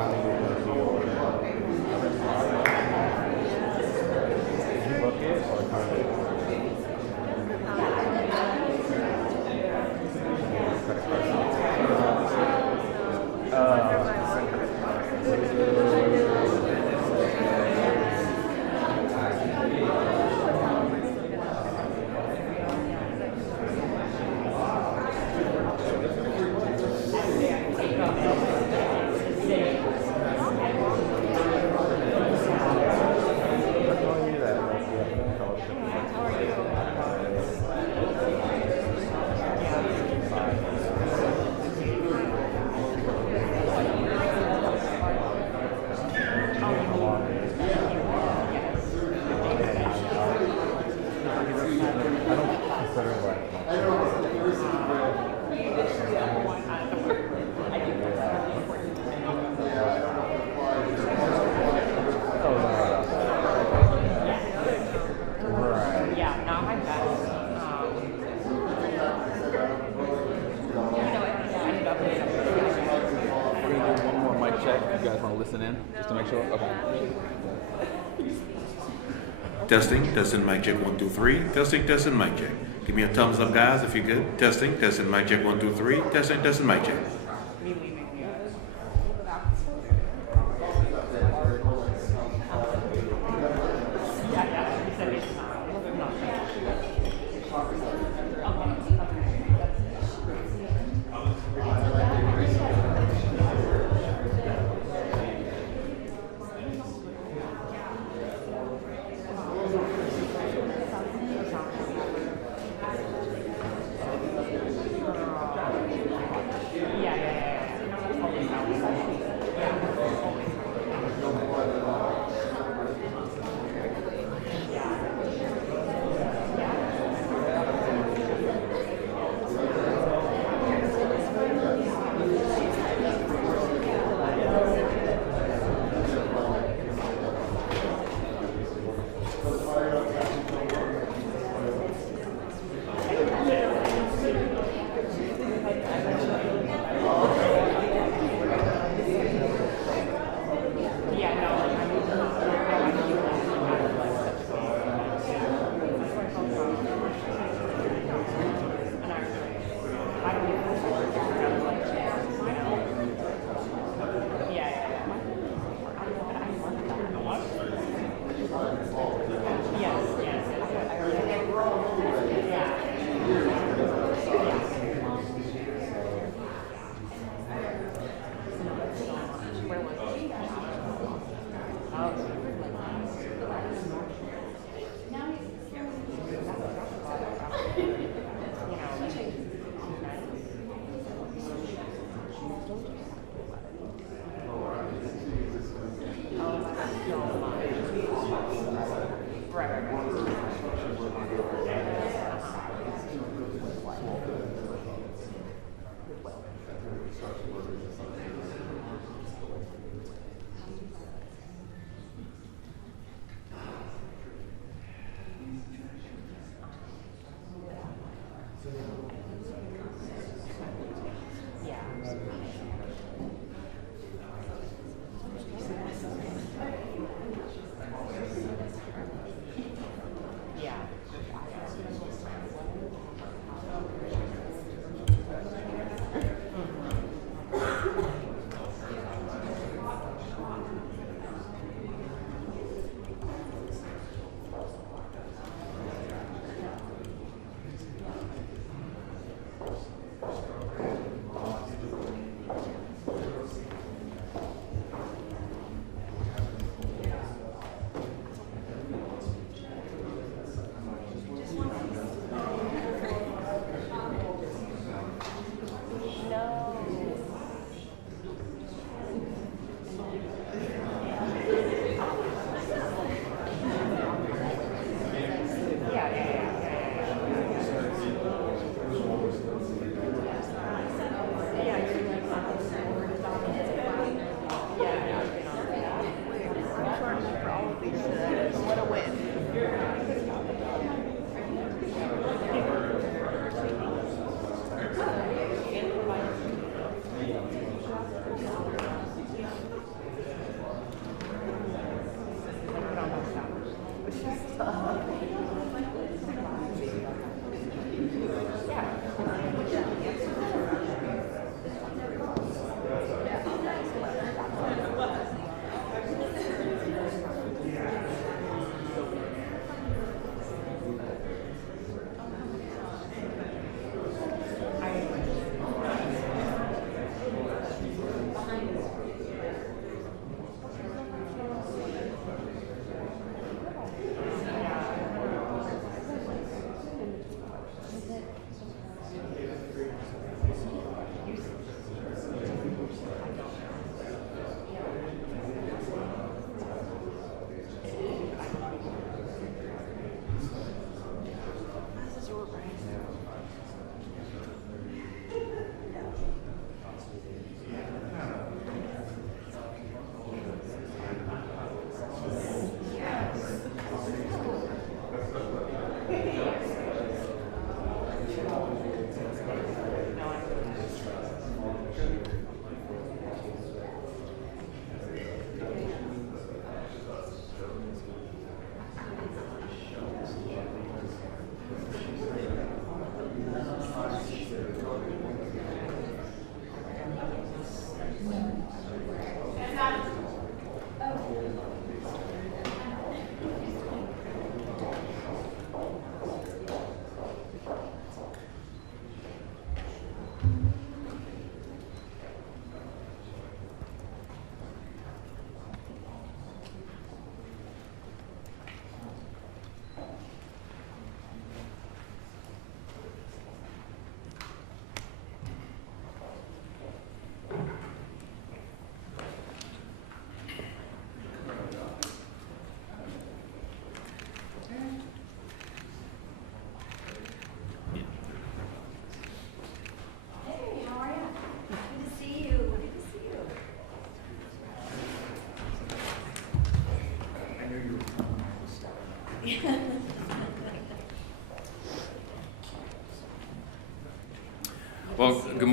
finally get to see over there. Did you book it or kind of? Testing, mic check 1, 2, 3. Testing, mic check. Give me a thumbs up, guys, if you're good. Testing, mic check 1, 2, 3. Testing, mic check. Yeah.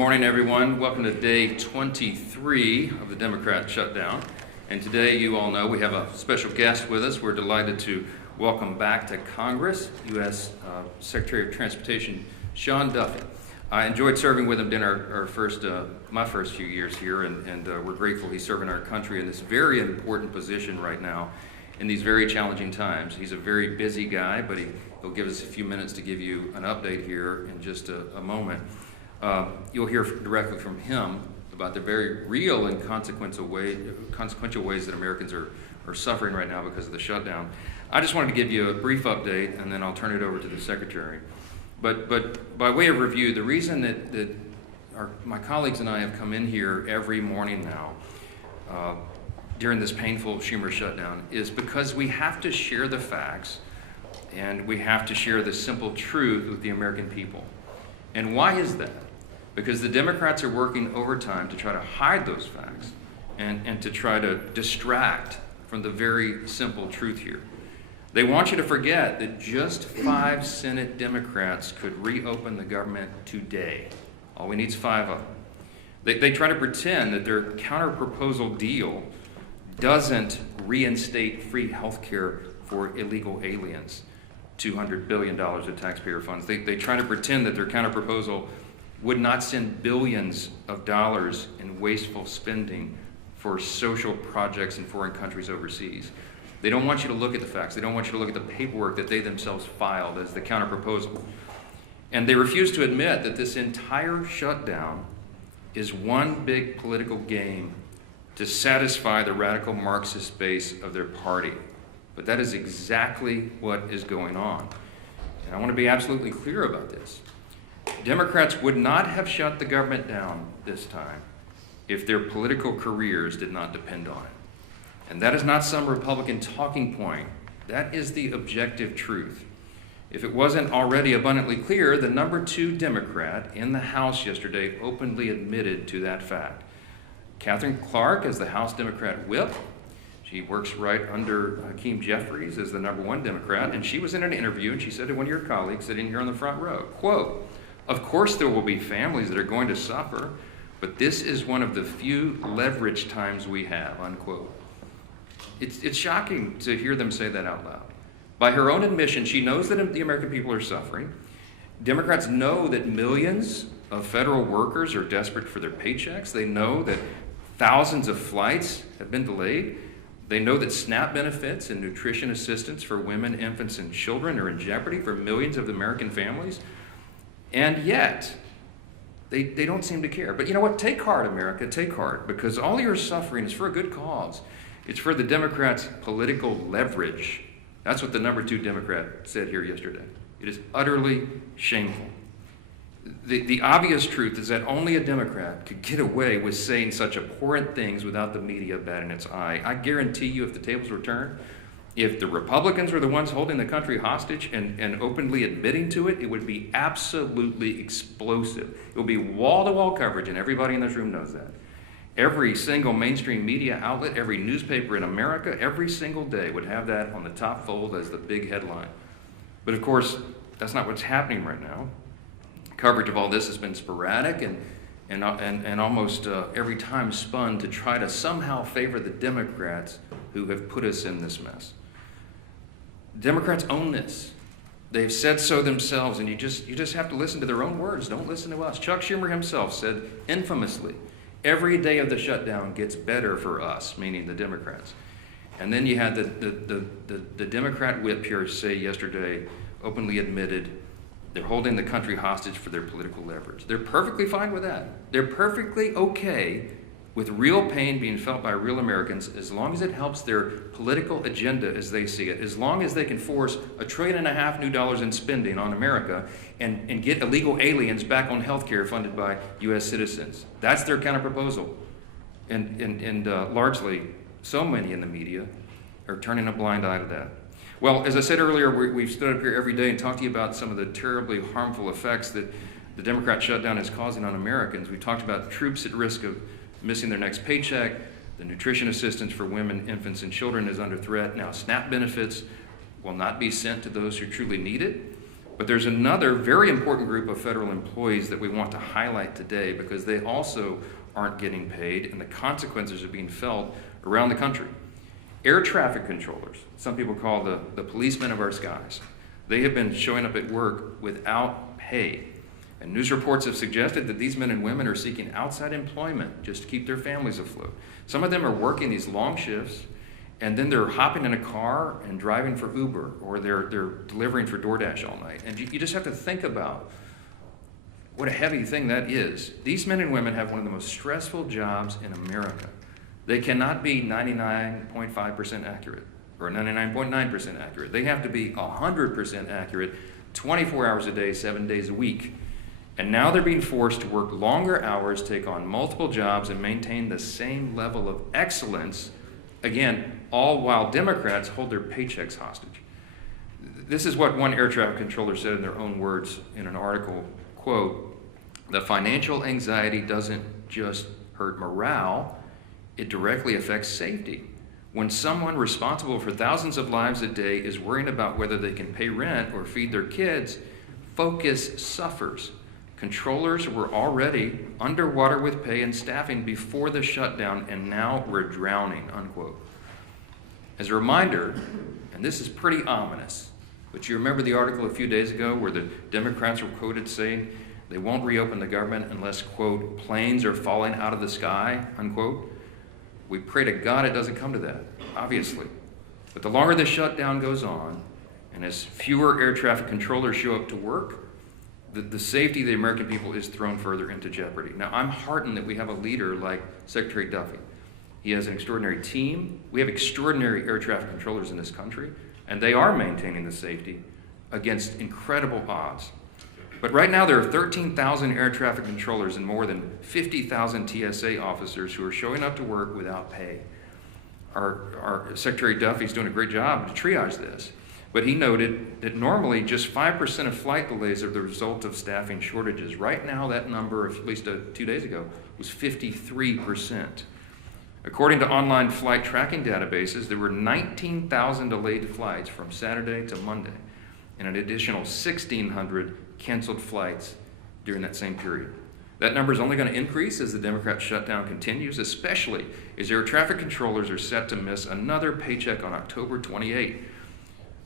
morning, everyone. Welcome to day 23 of the Democrat shutdown. And today, you all know, we have a special guest with us. We're delighted to welcome back to Congress, U.S. Secretary of Transportation, Sean Duffy. I enjoyed serving with him during my first few years here, and we're grateful he's serving our country in this very important position right now in these very challenging times. He's a very busy guy, but he'll give us a few minutes to give you an update here in just a moment. You'll hear directly from him about the very real and consequential ways that Americans are suffering right now because of the shutdown. I just wanted to give you a brief update, and then I'll turn it over to the Secretary. But by way of review, the reason that my colleagues and I have come in here every morning now during this painful Schumer shutdown is because we have to share the facts and we have to share the simple truth with the American people. And why is that? Because the Democrats are working overtime to try to hide those facts and to try to distract from the very simple truth here. They want you to forget that just 5 Senate Democrats could reopen the government today. All we need is 5 of them. They try to pretend that their counter-proposal deal doesn't reinstate free health care for illegal aliens, $200 billion of taxpayer funds. They try to pretend that their counter-proposal would not send billions of dollars in wasteful spending for social projects in foreign countries overseas. They don't want you to look at the facts. They don't want you to look at the paperwork that they themselves filed as the counter-proposal. And they refuse to admit that this entire shutdown is one big political game to satisfy the radical Marxist base of their party. But that is exactly what is going on. And I want to be absolutely clear about this. Democrats would not have shut the government down this time if their political careers did not depend on it. And that is not some Republican talking point. That is the objective truth. If it wasn't already abundantly clear, the number 2 Democrat in the House yesterday openly admitted to that fact. Catherine Clark, as the House Democrat whip, she works right under Hakeem Jeffries as the number 1 Democrat, and she was in an interview and she said to one of your colleagues sitting here on the front row, quote, "Of course there will be families that are going to suffer, but this is one of the few leverage times we have," unquote. It's shocking to hear them say that out loud. By her own admission, she knows that the American people are suffering. Democrats know that millions of federal workers are desperate for their paychecks. They know that thousands of flights have been delayed. They know that SNAP benefits and nutrition assistance for women, infants, and children are in jeopardy for millions of American families. And yet, they don't seem to care. But you know what? Take heart, America. Take heart. Because all your suffering is for a good cause. It's for the Democrats' political leverage. That's what the number 2 Democrat said here yesterday. It is utterly shameful. The obvious truth is that only a Democrat could get away with saying such abhorrent things without the media batting its eye. I guarantee you, if the tables were turned, if the Republicans were the ones holding the country hostage and openly admitting to it, it would be absolutely explosive. It would be wall-to-wall coverage, and everybody in this room knows that. Every single mainstream media outlet, every newspaper in America, every single day would have that on the top fold as the big headline. But of course, that's not what's happening right now. Coverage of all this has been sporadic and almost every time spun to try to somehow favor the Democrats who have put us in this mess. Democrats own this. They've said so themselves, and you just have to listen to their own words. Don't listen to us. Chuck Schumer himself said infamously, "Every day of the shutdown gets better for us," meaning the Democrats. And then you had the Democrat whip here say yesterday, openly admitted, they're holding the country hostage for their political leverage. They're perfectly fine with that. They're perfectly okay with real pain being felt by real Americans as long as it helps their political agenda as they see it, as long as they can force $1.5 trillion new dollars in spending on America and get illegal aliens back on health care funded by U.S. citizens. That's their counterproposal. And largely, so many in the media are turning a blind eye to that. Well, as I said earlier, we've stood up here every day and talked to you about some of the terribly harmful effects that the Democrat shutdown is causing on Americans. We talked about troops at risk of missing their next paycheck. The nutrition assistance for women, infants, and children is under threat. Now, SNAP benefits will not be sent to those who truly need it. But there's another very important group of federal employees that we want to highlight today because they also aren't getting paid and the consequences are being felt around the country. Air traffic controllers, some people call the policemen of our skies, they have been showing up at work without pay. And news reports have suggested that these men and women are seeking outside employment just to keep their families afloat. Some of them are working these long shifts, and then they're hopping in a car and driving for Uber, or they're delivering for DoorDash all night. And you just have to think about what a heavy thing that is. These men and women have one of the most stressful jobs in America. They cannot be 99.5% accurate or 99.9% accurate. They have to be 100% accurate 24 hours a day, 7 days a week. And now they're being forced to work longer hours, take on multiple jobs, and maintain the same level of excellence, again, all while Democrats hold their paychecks hostage. This is what one air traffic controller said in their own words in an article, quote, "The financial anxiety doesn't just hurt morale, it directly affects safety. When someone responsible for thousands of lives a day is worrying about whether they can pay rent or feed their kids, focus suffers. Controllers were already underwater with pay and staffing before the shutdown, and now we're drowning," unquote. As a reminder, and this is pretty ominous, but you remember the article a few days ago where the Democrats were quoted saying they won't reopen the government unless, quote, "planes are falling out of the sky," unquote. We pray to God it doesn't come to that, obviously. But the longer this shutdown goes on, and as fewer air traffic controllers show up to work, the safety of the American people is thrown further into jeopardy. Now, I'm heartened that we have a leader like Secretary Duffy. He has an extraordinary team. We have extraordinary air traffic controllers in this country, and they are maintaining the safety against incredible odds. But right now, there are 13,000 air traffic controllers and more than 50,000 TSA officers who are showing up to work without pay. Our Secretary Duffy's doing a great job to triage this. But he noted that normally just 5% of flight delays are the result of staffing shortages. Right now, that number, at least 2 days ago, was 53%. According to online flight tracking databases, there were 19,000 delayed flights from Saturday to Monday, and an additional 1,600 canceled flights during that same period. That number is only going to increase as the Democrat shutdown continues, especially as air traffic controllers are set to miss another paycheck on October 28.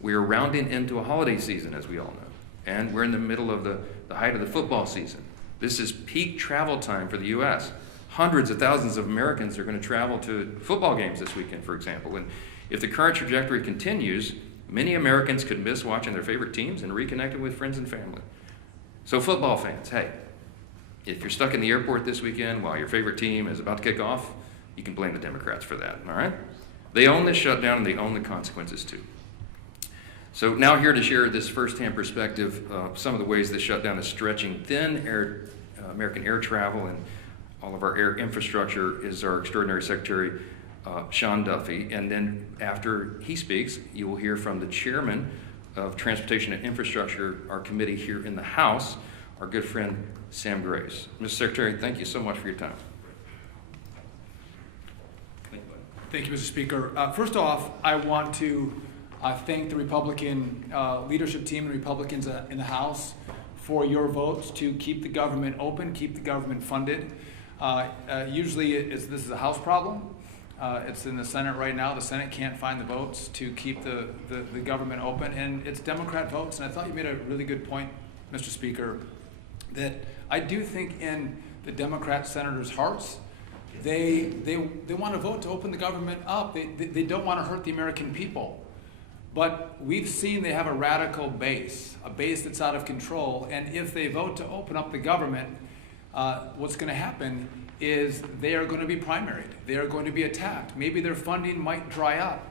We are rounding into a holiday season, as we all know, and we're in the middle of the height of the football season. This is peak travel time for the U.S. Hundreds of thousands of Americans are going to travel to football games this weekend, for example. And if the current trajectory continues, many Americans could miss watching their favorite teams and reconnecting with friends and family. So football fans, hey, if you're stuck in the airport this weekend while your favorite team is about to kick off, you can blame the Democrats for that, all right? They own this shutdown and they own the consequences too. So now here to share this firsthand perspective, some of the ways the shutdown is stretching thin American air travel and all of our air infrastructure is our extraordinary Secretary, Sean Duffy. And then after he speaks, you will hear from the chairman of Transportation and Infrastructure, our committee here in the House, our good friend, Sam Grace. Mr. Secretary, thank you so much for your time. Thank you, Mr. Speaker. First off, I want to thank the Republican leadership team and Republicans in the House for your votes to keep the government open, keep the government funded. Usually this is a House problem. It's in the Senate right now. The Senate can't find the votes to keep the government open, and it's Democrat votes. And I thought you made a really good point, Mr. Speaker, that I do think in the Democrat senators' hearts, they want to vote to open the government up. They don't want to hurt the American people. But we've seen they have a radical base, a base that's out of control. And if they vote to open up the government, what's going to happen is they are going to be primaried. They are going to be attacked. Maybe their funding might dry up.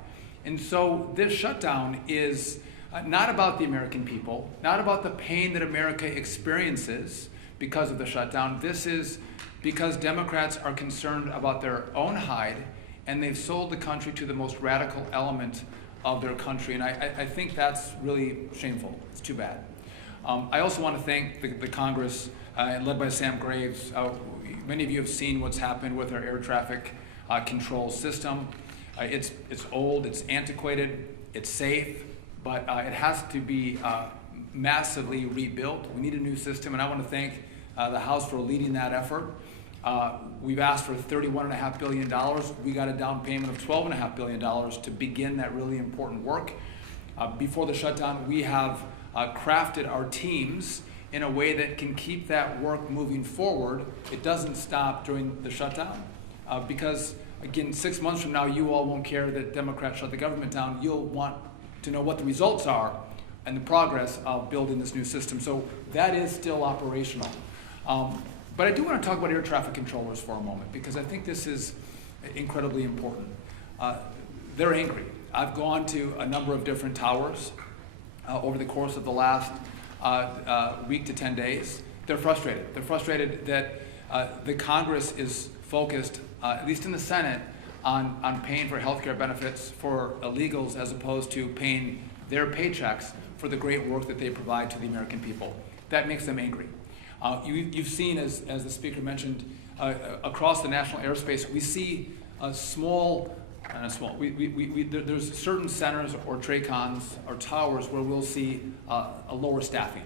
And so this shutdown is not about the American people, not about the pain that America experiences because of the shutdown. This is because Democrats are concerned about their own hide, and they've sold the country to the most radical element of their country. And I think that's really shameful. It's too bad. I also want to thank the Congress, led by Sam Graves. Many of you have seen what's happened with our air traffic control system. It's old, it's antiquated, it's safe, but it has to be massively rebuilt. We need a new system, and I want to thank the House for leading that effort. We've asked for $31.5 billion. We got a down payment of $12.5 billion to begin that really important work. Before the shutdown, we have crafted our teams in a way that can keep that work moving forward. It doesn't stop during the shutdown. Because, again, 6 months from now, you all won't care that Democrats shut the government down. You'll want to know what the results are and the progress of building this new system. So that is still operational. But I do want to talk about air traffic controllers for a moment, because I think this is incredibly important. They're angry. I've gone to a number of different towers over the course of the last week to 10 days. They're frustrated. They're frustrated that the Congress is focused, at least in the Senate, on paying for health care benefits for illegals as opposed to paying their paychecks for the great work that they provide to the American people. That makes them angry. You've seen, as the speaker mentioned, across the national airspace, we see there's certain centers or TRACONs or towers where we'll see a lower staffing.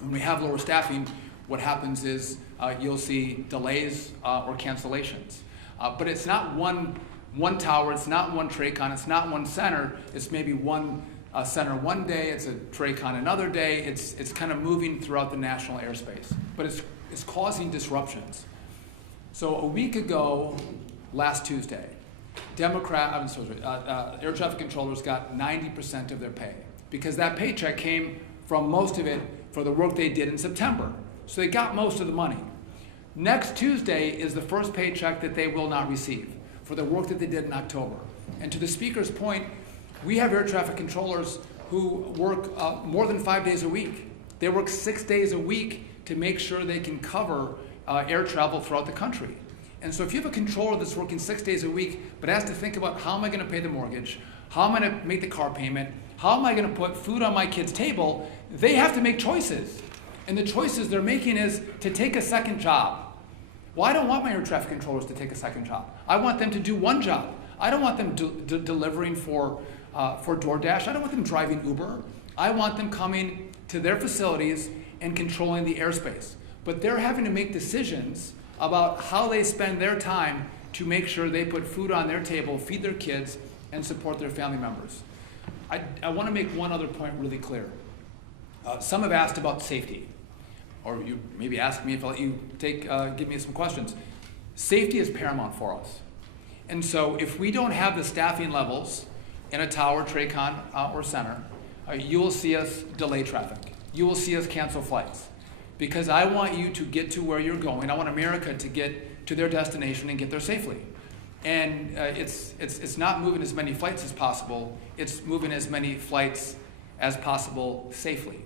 When we have lower staffing, what happens is you'll see delays or cancellations. But it's not one tower, it's not one TRACON, it's not one center, it's maybe one center one day, it's a TRACON another day, it's kind of moving throughout the national airspace. But it's causing disruptions. So a week ago, last Tuesday, air traffic controllers got 90% of their pay, because that paycheck came from most of it for the work they did in September. So they got most of the money. Next Tuesday is the first paycheck that they will not receive for the work that they did in October. And to the speaker's point, we have air traffic controllers who work more than 5 days a week. They work 6 days a week to make sure they can cover air travel throughout the country. And so if you have a controller that's working 6 days a week, but has to think about how am I going to pay the mortgage, how am I going to make the car payment, how am I going to put food on my kid's table, they have to make choices. And the choices they're making is to take a second job. Well, I don't want my air traffic controllers to take a second job. I want them to do one job. I don't want them delivering for DoorDash. I don't want them driving Uber. I want them coming to their facilities and controlling the airspace. But they're having to make decisions about how they spend their time to make sure they put food on their table, feed their kids, and support their family members. I want to make one other point really clear. Some have asked about safety, or you maybe ask me if I'll let you give me some questions. Safety is paramount for us. And so if we don't have the staffing levels in a tower, TRACON, or center, you will see us delay traffic. You will see us cancel flights. Because I want you to get to where you're going. I want America to get to their destination and get there safely. And it's not moving as many flights as possible. It's moving as many flights as possible safely.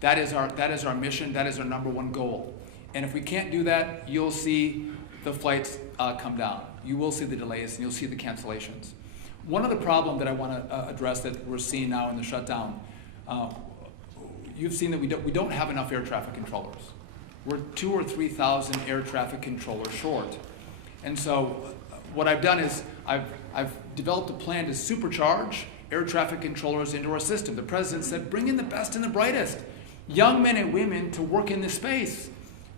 That is our mission. That is our number one goal. And if we can't do that, you'll see the flights come down. You will see the delays, and you'll see the cancellations. One other problem that I want to address that we're seeing now in the shutdown, you've seen that we don't have enough air traffic controllers. We're 2,000 or 3,000 air traffic controllers short. And so what I've done is I've developed a plan to supercharge air traffic controllers into our system. The president said, bring in the best and the brightest, young men and women to work in this space,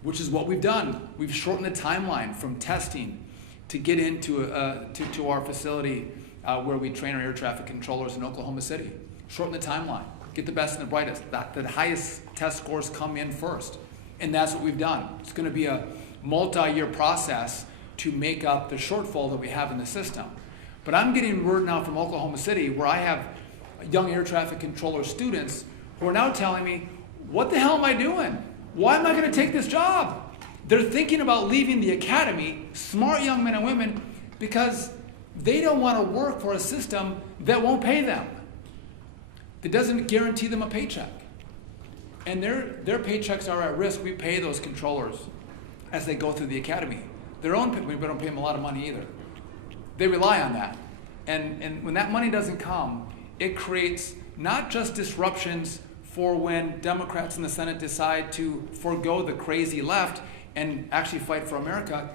which is what we've done. We've shortened the timeline from testing to get into to our facility where we train our air traffic controllers in Oklahoma City. Shorten the timeline. Get the best and the brightest. The highest test scores come in first. And that's what we've done. It's going to be a multi-year process to make up the shortfall that we have in the system. But I'm getting word now from Oklahoma City, where I have young air traffic controller students who are now telling me, what the hell am I doing? Why am I going to take this job? They're thinking about leaving the academy, smart young men and women, because they don't want to work for a system that won't pay them, that doesn't guarantee them a paycheck. And their paychecks are at risk. We pay those controllers as they go through the academy. We don't pay them a lot of money either. They rely on that. And when that money doesn't come, it creates not just disruptions for when Democrats in the Senate decide to forego the crazy left and actually fight for America.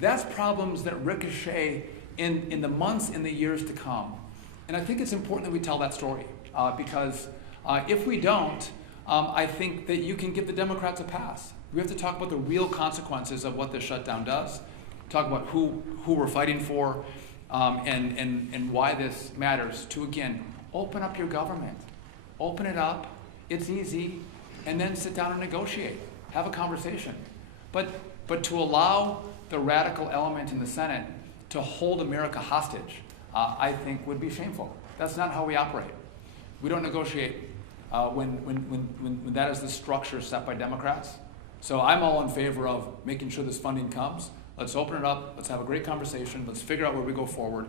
That's problems that ricochet in the months and the years to come. And I think it's important that we tell that story because if we don't, I think that you can give the Democrats a pass. We have to talk about the real consequences of what this shutdown does, talk about who we're fighting for, and why this matters. To, again, open up your government. Open it up. It's easy. And then sit down and negotiate. Have a conversation. But to allow the radical element in the Senate to hold America hostage, I think would be shameful. That's not how we operate. We don't negotiate when that is the structure set by Democrats. So I'm all in favor of making sure this funding comes. Let's open it up. Let's have a great conversation. Let's figure out where we go forward.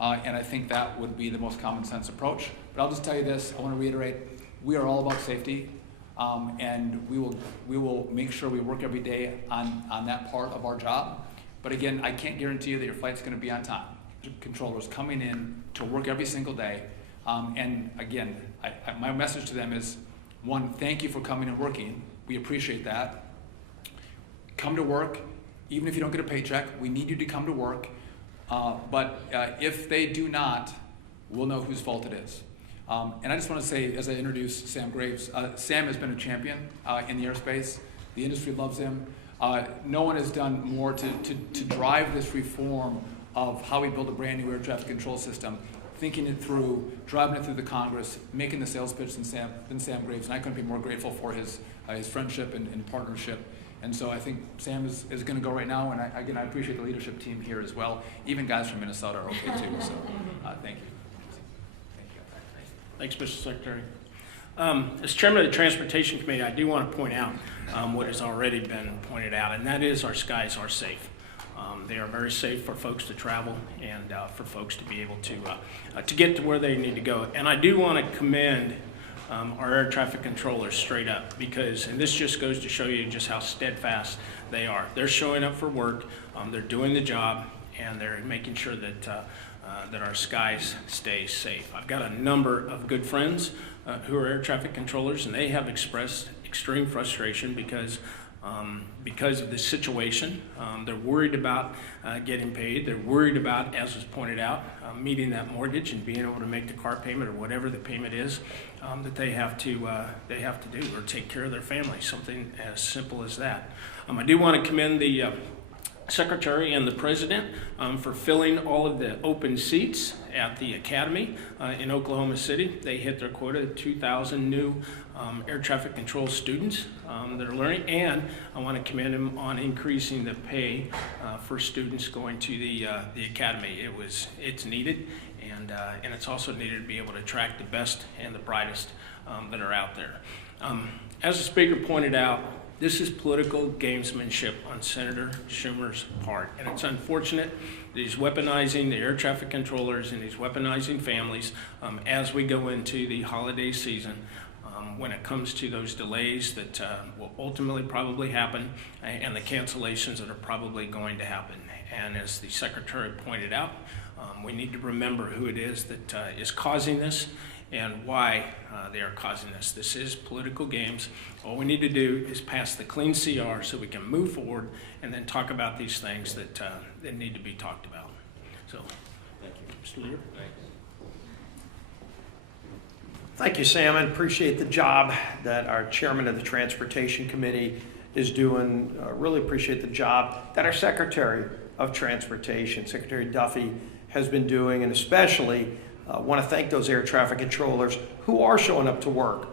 And I think that would be the most common sense approach. But I'll just tell you this. I want to reiterate, we are all about safety. And we will make sure we work every day on that part of our job. But again, I can't guarantee you that your flight's going to be on time. Controllers coming in to work every single day. And again, my message to them is, one, thank you for coming and working. We appreciate that. Come to work, even if you don't get a paycheck. We need you to come to work. But if they do not, we'll know whose fault it is. And I just want to say, as I introduce Sam Graves, Sam has been a champion in the airspace. The industry loves him. No one has done more to drive this reform of how we build a brand new air traffic control system, thinking it through, driving it through the Congress, making the sales pitch than Sam Graves. And I couldn't be more grateful for his friendship and partnership. And so I think Sam is going to go right now. And I appreciate the leadership team here as well. Even guys from Minnesota are okay too. So thank you. Thanks, Mr. Secretary. As Chairman of the Transportation Committee, I do want to point out what has already been pointed out, and that is our skies are safe. They are very safe for folks to travel and for folks to be able to get to where they need to go. And I do want to commend our air traffic controllers straight up, because, and this just goes to show you just how steadfast they are. They're showing up for work, they're doing the job, and they're making sure that our skies stay safe. I've got a number of good friends who are air traffic controllers, and they have expressed extreme frustration because of this situation. They're worried about getting paid. They're worried about, as was pointed out, meeting that mortgage and being able to make the car payment or whatever the payment is that they have to do, or take care of their family. Something as simple as that. I do want to commend the Secretary and the President for filling all of the open seats at the Academy in Oklahoma City. They hit their quota of 2,000 new air traffic control students that are learning, and I want to commend them on increasing the pay for students going to the Academy. It's needed, and it's also needed to be able to attract the best and the brightest that are out there. As the Speaker pointed out, this is political gamesmanship on Senator Schumer's part, and it's unfortunate that he's weaponizing the air traffic controllers and he's weaponizing families as we go into the holiday season when it comes to those delays that will ultimately probably happen and the cancellations that are probably going to happen. And as the Secretary pointed out, we need to remember who it is that is causing this and why they are causing this. This is political games. All we need to do is pass the clean CR so we can move forward and then talk about these things that need to be talked about. So, thank you. Mr. Leader. Thank you, Sam. I appreciate the job that our Chairman of the Transportation Committee is doing. Really appreciate the job that our Secretary of Transportation, Secretary Duffy, has been doing, and especially want to thank those air traffic controllers who are showing up to work.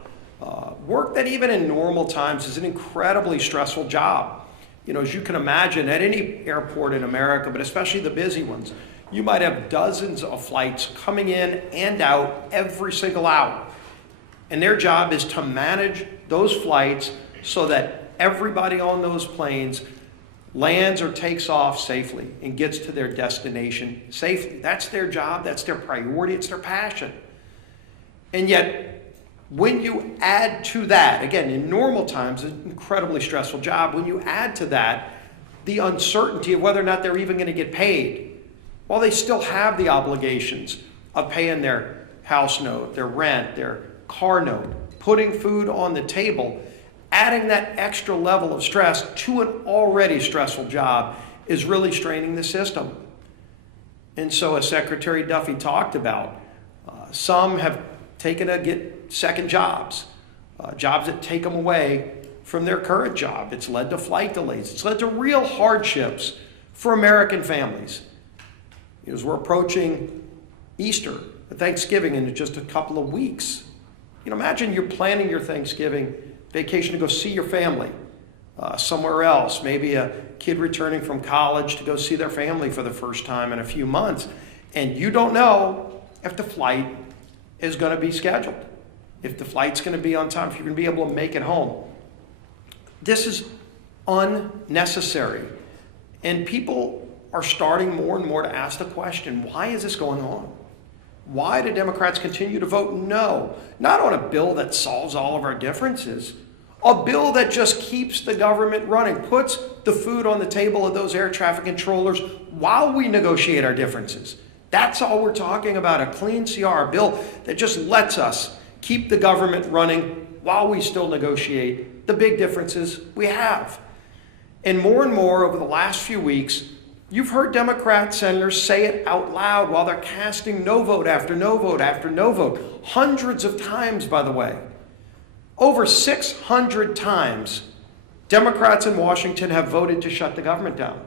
Work that even in normal times is an incredibly stressful job. You know, as you can imagine, at any airport in America, but especially the busy ones, you might have dozens of flights coming in and out every single hour. And their job is to manage those flights so that everybody on those planes lands or takes off safely and gets to their destination safely. That's their job, that's their priority, it's their passion. And yet, when you add to that, again, in normal times, an incredibly stressful job, when you add to that the uncertainty of whether or not they're even going to get paid, while they still have the obligations of paying their house note, their rent, their car note, putting food on the table, adding that extra level of stress to an already stressful job is really straining the system. And so, as Secretary Duffy talked about, some have taken get second jobs. jobs that take them away from their current job. It's led to flight delays. It's led to real hardships for American families. As we're approaching Easter, Thanksgiving in just a couple of weeks. Imagine you're planning your Thanksgiving vacation to go see your family somewhere else. Maybe a kid returning from college to go see their family for the first time in a few months. And you don't know if the flight is going to be scheduled, if the flight's going to be on time, if you're going to be able to make it home. This is unnecessary. And people are starting more and more to ask the question, why is this going on? Why do Democrats continue to vote no? Not on a bill that solves all of our differences, a bill that just keeps the government running, puts the food on the table of those air traffic controllers while we negotiate our differences. That's all we're talking about, a clean CR, a bill that just lets us keep the government running while we still negotiate the big differences we have. And more over the last few weeks, you've heard Democrat senators say it out loud while they're casting no vote after no vote after no vote. Hundreds of times, by the way. Over 600 times, Democrats in Washington have voted to shut the government down.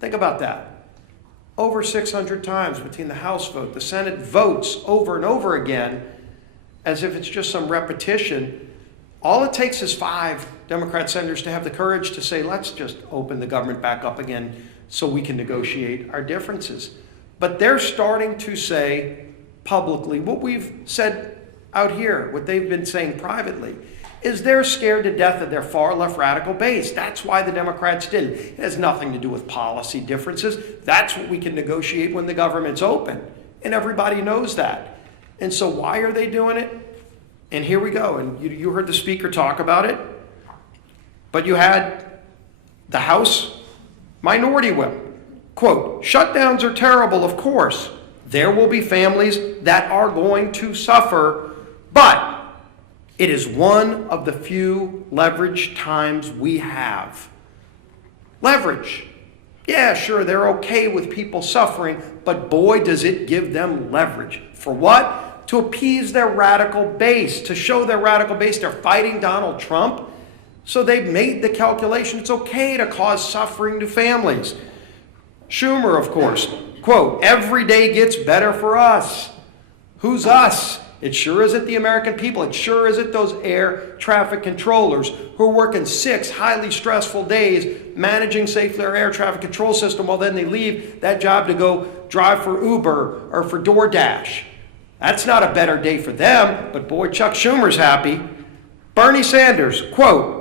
Think about that. Over 600 times between the House vote, the Senate votes over and over again as if it's just some repetition. All it takes is 5 Democrat senators to have the courage to say, let's just open the government back up again so we can negotiate our differences. But they're starting to say publicly what we've said out here, what they've been saying privately, is they're scared to death of their far left radical base. That's why the Democrats did it. It has nothing to do with policy differences. That's what we can negotiate when the government's open. And everybody knows that. And so why are they doing it? And here we go. And you heard the speaker talk about it. But you had the House Minority Whip. Quote, shutdowns are terrible, of course. There will be families that are going to suffer, but it is one of the few leverage times we have. Leverage. Yeah, sure, they're okay with people suffering, but boy, does it give them leverage. For what? To appease their radical base, to show their radical base they're fighting Donald Trump. So they've made the calculation it's okay to cause suffering to families. Schumer, of course, quote, every day gets better for us. Who's us? It sure isn't the American people. It sure isn't those air traffic controllers who are working 6 highly stressful days managing safely our air traffic control system while then they leave that job to go drive for Uber or for DoorDash. That's not a better day for them, but boy, Chuck Schumer's happy. Bernie Sanders, quote,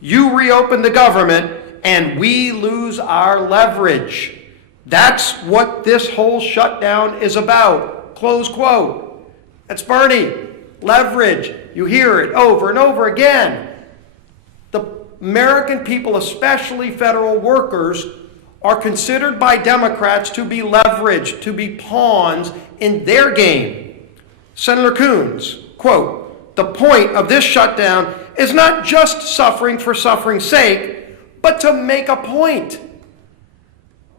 you reopen the government and we lose our leverage. That's what this whole shutdown is about. Close quote. That's Bernie. Leverage. You hear it over and over again. The American people, especially federal workers, are considered by Democrats to be leveraged, to be pawns in their game. Senator Coons, quote, the point of this shutdown is not just suffering for suffering's sake, but to make a point.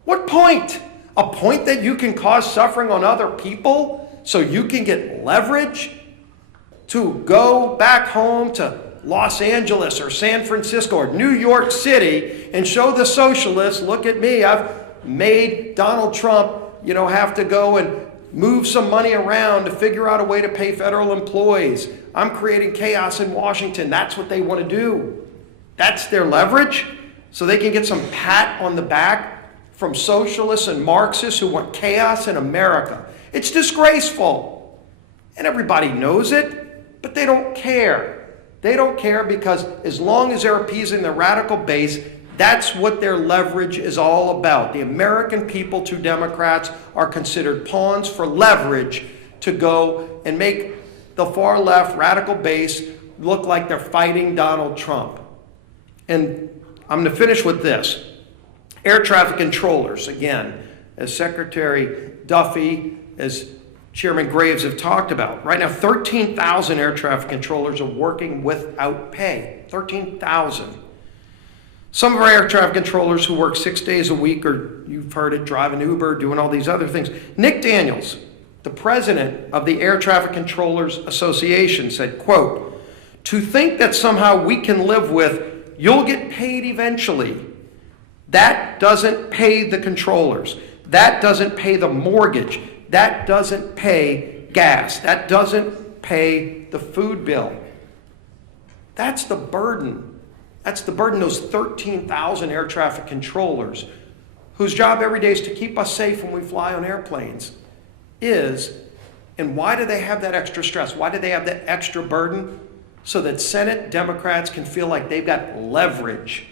What point? A point that you can cause suffering on other people so you can get leverage to go back home to Los Angeles or San Francisco or New York City and show the socialists, look at me, I've made Donald Trump, have to go and move some money around to figure out a way to pay federal employees. I'm creating chaos in Washington. That's what they want to do. That's their leverage, so they can get some pat on the back from socialists and Marxists who want chaos in America. It's disgraceful. And everybody knows it, but they don't care. They don't care because as long as they're appeasing the radical base, that's what their leverage is all about. The American people to Democrats are considered pawns for leverage to go and make the far left radical base look like they're fighting Donald Trump. And I'm going to finish with this. Air traffic controllers, again, as Secretary Duffy, as Chairman Graves have talked about. Right now, 13,000 air traffic controllers are working without pay. 13,000. Some of our air traffic controllers who work 6 days a week, or you've heard it, driving Uber, doing all these other things. Nick Daniels, the president of the Air Traffic Controllers Association, said, quote, To think that somehow we can live with, you'll get paid eventually. That doesn't pay the controllers. That doesn't pay the mortgage. That doesn't pay gas. That doesn't pay the food bill. That's the burden. That's the burden, those 13,000 air traffic controllers whose job every day is to keep us safe when we fly on airplanes is. And why do they have that extra stress? Why do they have that extra burden? So that Senate Democrats can feel like they've got leverage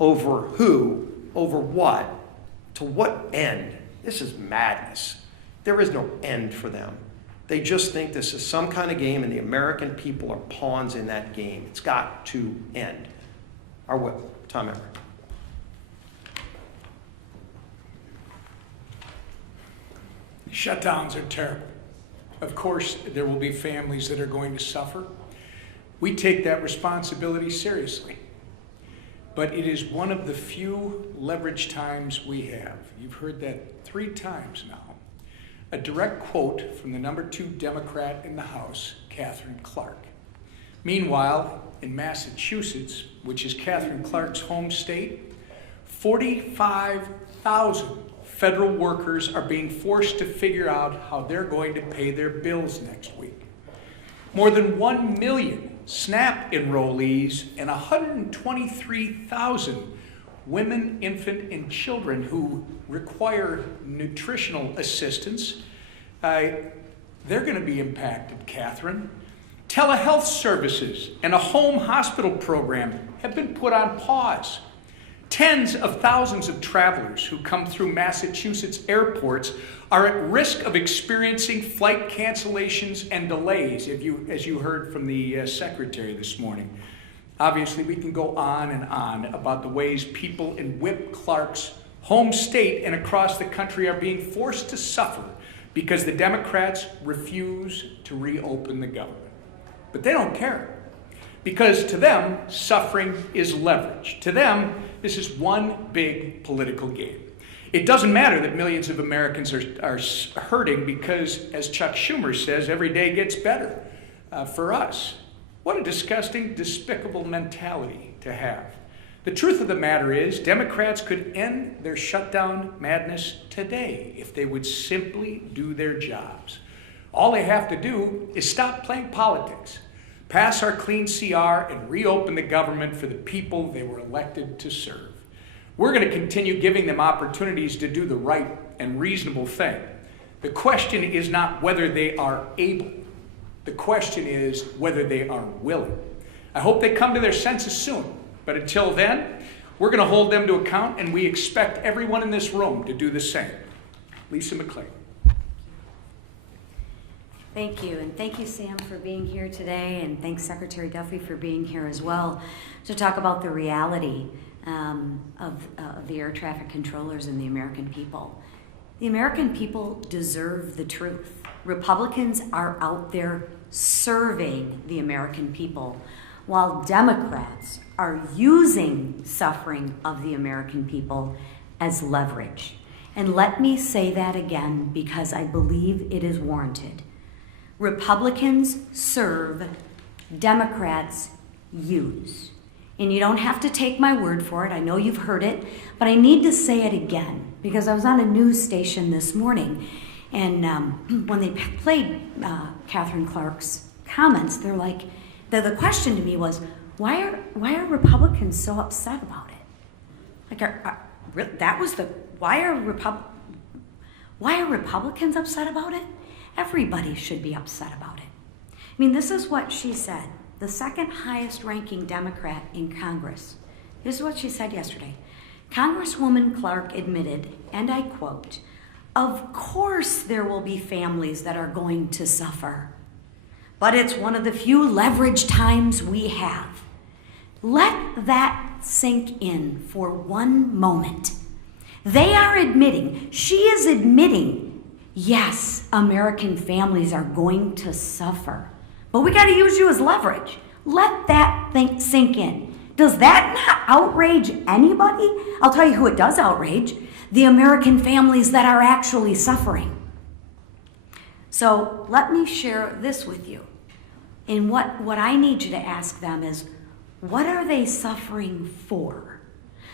over who, over what, to what end. This is madness. There is no end for them. They just think this is some kind of game and the American people are pawns in that game. It's got to end. Our whip, Tom Emmer. Shutdowns are terrible. Of course, there will be families that are going to suffer. We take that responsibility seriously. But it is one of the few leverage times we have. You've heard that 3 times now. A direct quote from the number 2 Democrat in the House, Catherine Clark. Meanwhile, in Massachusetts, which is Catherine Clark's home state, 45,000 federal workers are being forced to figure out how they're going to pay their bills next week. More than 1 million SNAP enrollees and 123,000 women, infant, and children who require nutritional assistance, they're going to be impacted, Catherine. Telehealth services and a home hospital program have been put on pause. Tens of thousands of travelers who come through Massachusetts airports are at risk of experiencing flight cancellations and delays, as you heard from the secretary this morning. Obviously, we can go on and on about the ways people in Whip Clark's home state and across the country are being forced to suffer because the Democrats refuse to reopen the government. But they don't care, because to them, suffering is leverage. To them, this is one big political game. It doesn't matter that millions of Americans are hurting because, as Chuck Schumer says, every day gets better for us. What a disgusting, despicable mentality to have. The truth of the matter is, Democrats could end their shutdown madness today if they would simply do their jobs. All they have to do is stop playing politics, pass our clean CR, and reopen the government for the people they were elected to serve. We're going to continue giving them opportunities to do the right and reasonable thing. The question is not whether they are able. The question is whether they are willing. I hope they come to their senses soon. But until then, we're going to hold them to account, and we expect everyone in this room to do the same. Lisa McClain. Thank you, and thank you, Sam, for being here today, and thanks, Secretary Duffy, for being here as well to talk about the reality of the air traffic controllers and the American people. The American people deserve the truth. Republicans are out there serving the American people, while Democrats are using suffering of the American people as leverage. And let me say that again because I believe it is warranted. Republicans serve, Democrats use. And you don't have to take my word for it. I know you've heard it, but I need to say it again because I was on a news station this morning, and when they played Catherine Clark's comments, they're like, the question to me was, why are Republicans so upset about it? Like, that was the why are Republicans upset about it? Everybody should be upset about it. I mean, this is what she said. The second highest ranking Democrat in Congress. This is what she said yesterday. Congresswoman Clark admitted, and I quote, "Of course there will be families that are going to suffer, but it's one of the few leverage times we have." Let that sink in for one moment. They are admitting, she is admitting, yes, American families are going to suffer. But we got to use you as leverage. Let that thing sink in. Does that not outrage anybody? I'll tell you who it does outrage. The American families that are actually suffering. So let me share this with you. And what I need you to ask them is, what are they suffering for?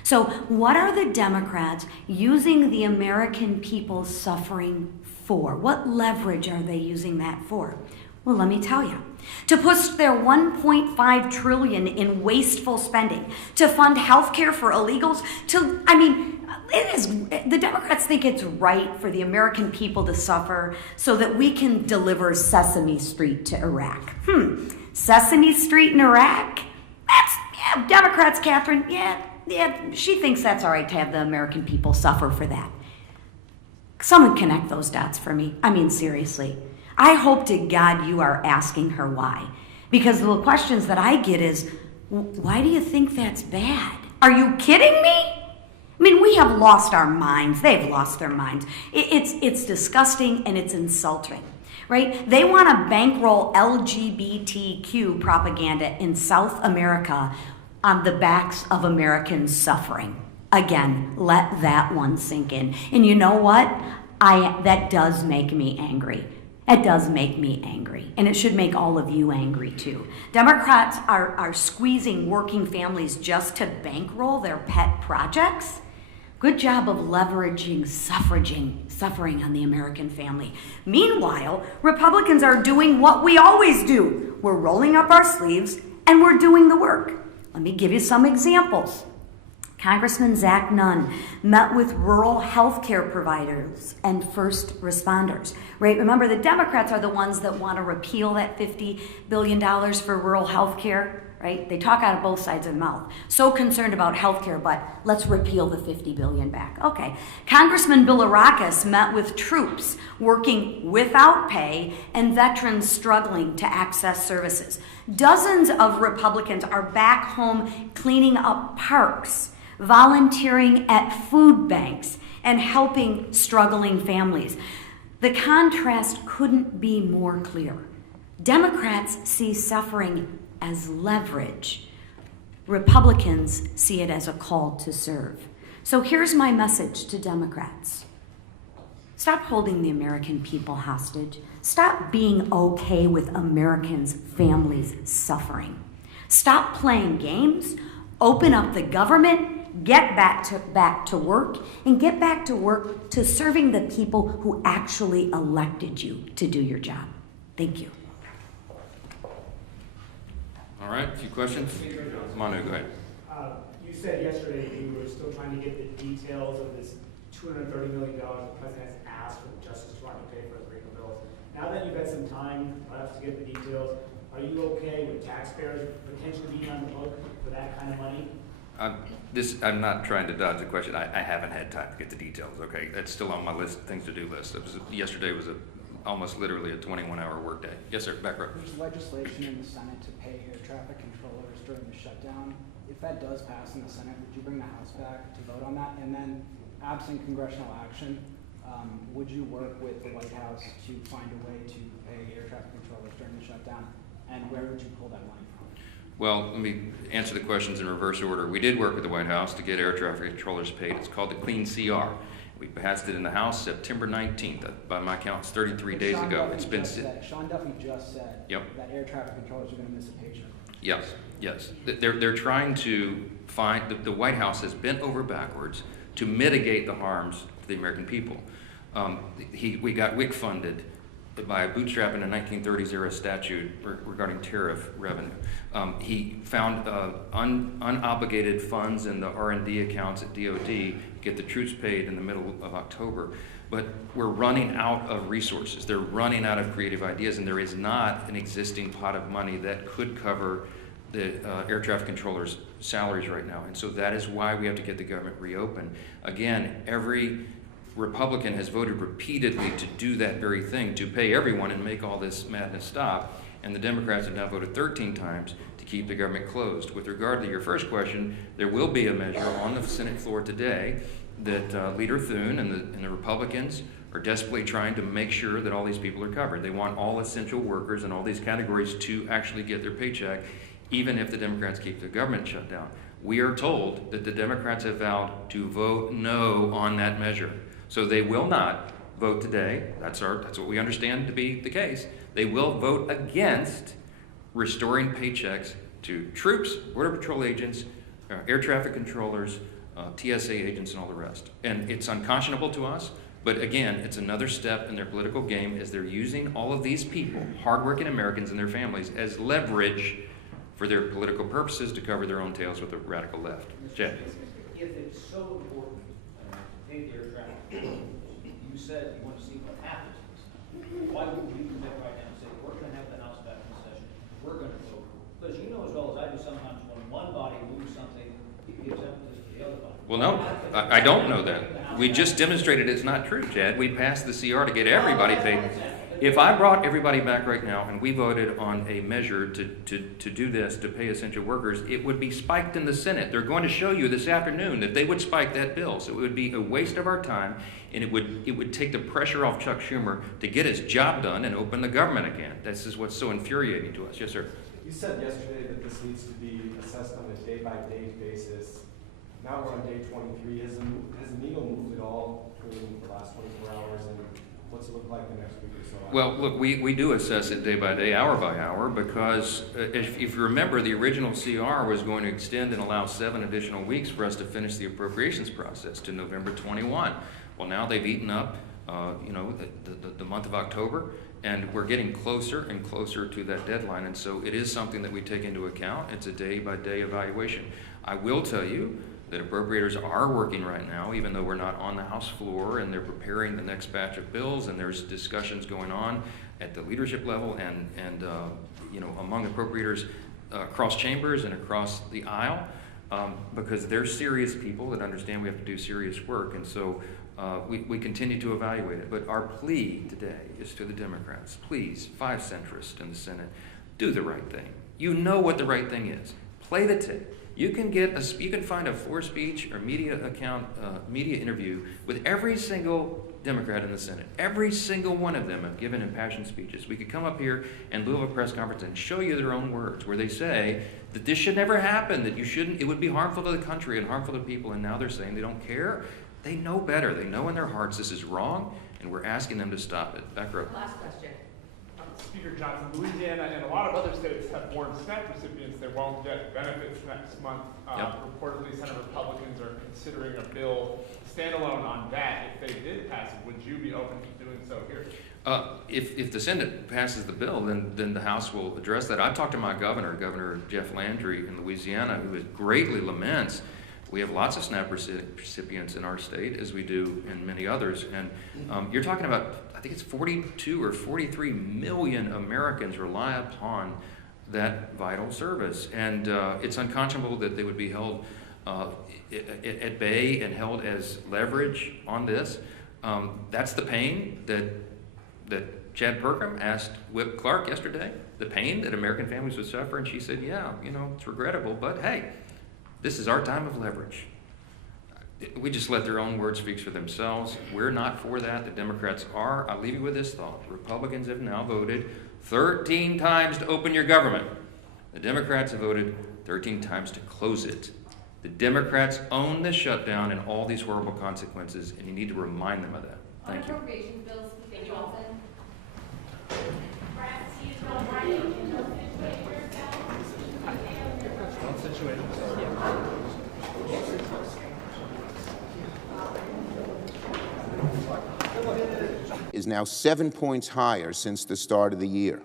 So what are the Democrats using the American people suffering for? What leverage are they using that for? Well, let me tell you. To push their $1.5 trillion in wasteful spending, to fund health care for illegals, the Democrats think it's right for the American people to suffer so that we can deliver Sesame Street to Iraq. Sesame Street in Iraq? Democrats, Catherine, she thinks that's all right to have the American people suffer for that. Someone connect those dots for me. I mean, seriously. I hope to God you are asking her why. Because the questions that I get is, why do you think that's bad? Are you kidding me? I mean, we have lost our minds. They've lost their minds. It's disgusting and it's insulting, right? They want to bankroll LGBTQ propaganda in South America on the backs of Americans suffering. Again, let that one sink in. And you know what? That does make me angry. It does make me angry, and it should make all of you angry too. Democrats are squeezing working families just to bankroll their pet projects. Good job of leveraging suffering on the American family. Meanwhile, Republicans are doing what we always do. We're rolling up our sleeves and we're doing the work. Let me give you some examples. Congressman Zach Nunn met with rural health care providers and first responders, right? Remember, the Democrats are the ones that want to repeal that $50 billion for rural health care, right? They talk out of both sides of their mouth. So concerned about health care, but let's repeal the $50 billion back. Okay. Congressman Bilirakis met with troops working without pay and veterans struggling to access services. Dozens of Republicans are back home cleaning up parks, volunteering at food banks, and helping struggling families. The contrast couldn't be more clear. Democrats see suffering as leverage. Republicans see it as a call to serve. So here's my message to Democrats. Stop holding the American people hostage. Stop being okay with Americans' families suffering. Stop playing games. Open up the government. Get back to work, and get back to work to serving the people who actually elected you to do your job. Thank you. All right, a few questions? Manu, go ahead. You said yesterday you were still trying to get the details of this $230 million the president has asked for the Justice Department to pay for his legal bills. Now that you've had some time left to get the details, are you okay with taxpayers potentially being on the hook for that kind of money? I'm not trying to dodge the question. I haven't had time to get the details, okay? That's still on my things to do list. Yesterday was almost literally a 21-hour workday. Yes, sir, back row. There's legislation in the Senate to pay air traffic controllers during the shutdown. If that does pass in the Senate, would you bring the House back to vote on that? And then, absent congressional action, would you work with the White House to find a way to pay air traffic controllers during the shutdown? And where would you pull that money from? Well, let me answer the questions in reverse order. We did work with the White House to get air traffic controllers paid. It's called the Clean CR. We passed it in the House September 19th. By my count, it's 33 days ago. It's been Sean Duffy just said that air traffic controllers are going to miss a paycheck. Yes. They're trying to find, the White House has bent over backwards to mitigate the harms to the American people. We got WIC funded by bootstrapping a 1930s era statute regarding tariff revenue. He found unobligated funds in the R&D accounts at DOD to get the troops paid in the middle of October. But we're running out of resources. They're running out of creative ideas, and there is not an existing pot of money that could cover the air traffic controllers' salaries right now. And so that is why we have to get the government reopened. Again, every Republican has voted repeatedly to do that very thing, to pay everyone and make all this madness stop. And the Democrats have now voted 13 times to keep the government closed. With regard to your first question, there will be a measure on the Senate floor today that Leader Thune and the Republicans are desperately trying to make sure that all these people are covered. They want all essential workers and all these categories to actually get their paycheck, even if the Democrats keep the government shut down. We are told that the Democrats have vowed to vote no on that measure. So they will not vote today. That's what we understand to be the case. They will vote against restoring paychecks to troops, Border Patrol agents, air traffic controllers, TSA agents, and all the rest. And it's unconscionable to us, but again, it's another step in their political game as they're using all of these people, hardworking Americans and their families, as leverage for their political purposes to cover their own tails with the radical left. Jeff? If it's so important to pay the air traffic controllers, you said you want to see what happens. Why wouldn't you commit right now and say, we're going to have the House back in session, we're going to vote? Because you know as well as I do, sometimes when one body moves something, it gives emphasis to the other body. Well, no, I don't know that. We just demonstrated it's not true, Chad. We passed the CR to get everybody paid. If I brought everybody back right now and we voted on a measure to do this, to pay essential workers, it would be spiked in the Senate. They're going to show you this afternoon that they would spike that bill. So it would be a waste of our time, and it would take the pressure off Chuck Schumer to get his job done and open the government again. This is what's so infuriating to us. Yes, sir. You said yesterday that this needs to be assessed on a day-by-day basis. Now we're on day 23. Has the needle moved at all during the last 24 hours? And what's it look like the next week or so? Well, look, we do assess it day by day, hour by hour, because if you remember, the original CR was going to extend and allow 7 additional weeks for us to finish the appropriations process to November 21. Well, now they've eaten up, the month of October, and we're getting closer and closer to that deadline, and so it is something that we take into account. It's a day-by-day evaluation. I will tell you that appropriators are working right now, even though we're not on the House floor, and they're preparing the next batch of bills, and there's discussions going on at the leadership level and among appropriators across chambers and across the aisle, because they're serious people that understand we have to do serious work, and so we continue to evaluate it. But our plea today is to the Democrats: please, 5 centrists in the Senate, do the right thing. You know what the right thing is. Play the tape. You can find a floor speech or media interview with every single Democrat in the Senate. Every single one of them have given impassioned speeches. We could come up here in lieu of a press conference and show you their own words where they say that this should never happen, that it would be harmful to the country and harmful to people, and now they're saying they don't care. They know better. They know in their hearts this is wrong, and we're asking them to stop it. Back row. Last question. Speaker Johnson, Louisiana and a lot of other states have warned SNAP recipients they won't get benefits next month. Reportedly, Senate Republicans are considering a bill standalone on that. If they did pass it, would you be open to doing so here? If the Senate passes the bill, then the House will address that. I talked to my Governor Jeff Landry in Louisiana, who greatly laments. We have lots of SNAP recipients in our state, as we do in many others. And you're talking about, I think it's 42 or 43 million Americans rely upon that vital service. And it's unconscionable that they would be held at bay and held as leverage on this. That's the pain that Chad Perkam asked Whip Clark yesterday, the pain that American families would suffer. And she said, yeah, it's regrettable, but hey, this is our time of leverage. We just let their own words speak for themselves. We're not for that. The Democrats are. I'll leave you with this thought. Republicans have now voted 13 times to open your government. The Democrats have voted 13 times to close it. The Democrats own this shutdown and all these horrible consequences, and you need to remind them of that. Thank you. Appropriations bills, Speaker Johnson. Is now 7 points higher since the start of the year.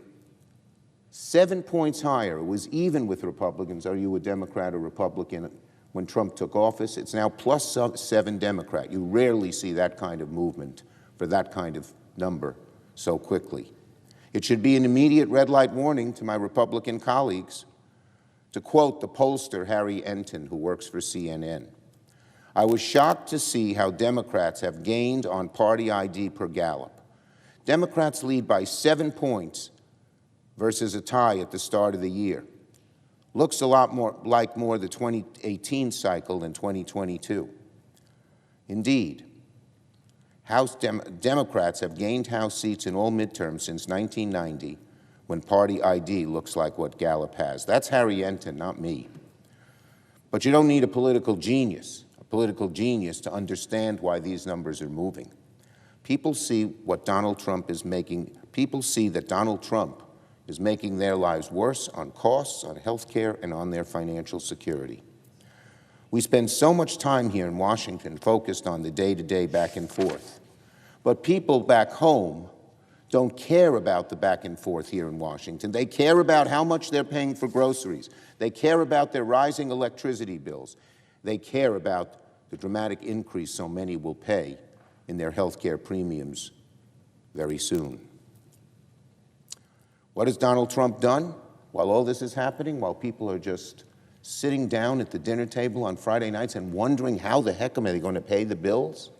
7 points higher. It was even with Republicans. Are you a Democrat or Republican? When Trump took office, it's now plus 7 Democrat. You rarely see that kind of movement for that kind of number so quickly. It should be an immediate red light warning to my Republican colleagues. To quote the pollster Harry Enton, who works for CNN, I was shocked to see how Democrats have gained on party ID per Gallup. Democrats lead by 7 points versus a tie at the start of the year. Looks a lot more like the 2018 cycle than 2022. Indeed, Democrats have gained House seats in all midterms since 1990, when party ID looks like what Gallup has. That's Harry Enton, not me. But you don't need a political genius to understand why these numbers are moving. People see what Donald Trump is making. People see that Donald Trump is making their lives worse on costs, on health care, and on their financial security. We spend so much time here in Washington focused on the day-to-day back and forth. But people back home don't care about the back and forth here in Washington. They care about how much they're paying for groceries. They care about their rising electricity bills. They care about the dramatic increase so many will pay in their health care premiums very soon. What has Donald Trump done while all this is happening, while people are just sitting down at the dinner table on Friday nights and wondering how the heck am I going to pay the bills?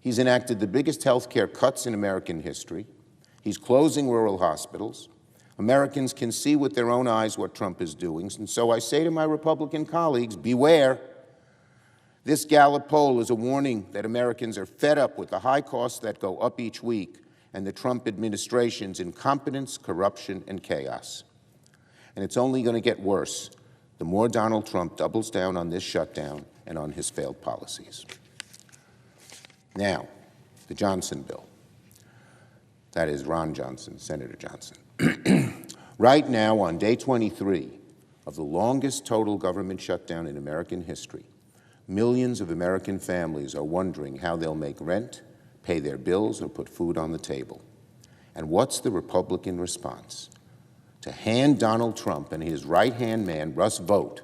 He's enacted the biggest health care cuts in American history. He's closing rural hospitals. Americans can see with their own eyes what Trump is doing. And so I say to my Republican colleagues, beware. This Gallup poll is a warning that Americans are fed up with the high costs that go up each week and the Trump administration's incompetence, corruption, and chaos. And it's only going to get worse the more Donald Trump doubles down on this shutdown and on his failed policies. Now, the Johnson bill. That is Ron Johnson, Senator Johnson. Right now, on day 23 of the longest total government shutdown in American history, millions of American families are wondering how they'll make rent, pay their bills, or put food on the table. And what's the Republican response? To hand Donald Trump and his right-hand man, Russ Vought,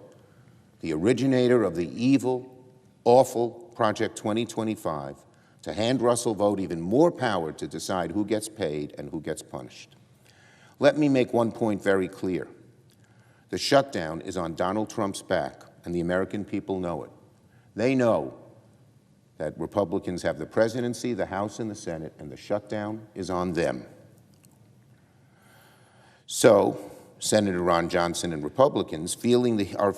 the originator of the evil, awful Project 2025, to hand Russell Vought even more power to decide who gets paid and who gets punished. Let me make one point very clear. The shutdown is on Donald Trump's back, and the American people know it. They know that Republicans have the presidency, the House, and the Senate, and the shutdown is on them. So, Senator Ron Johnson and Republicans are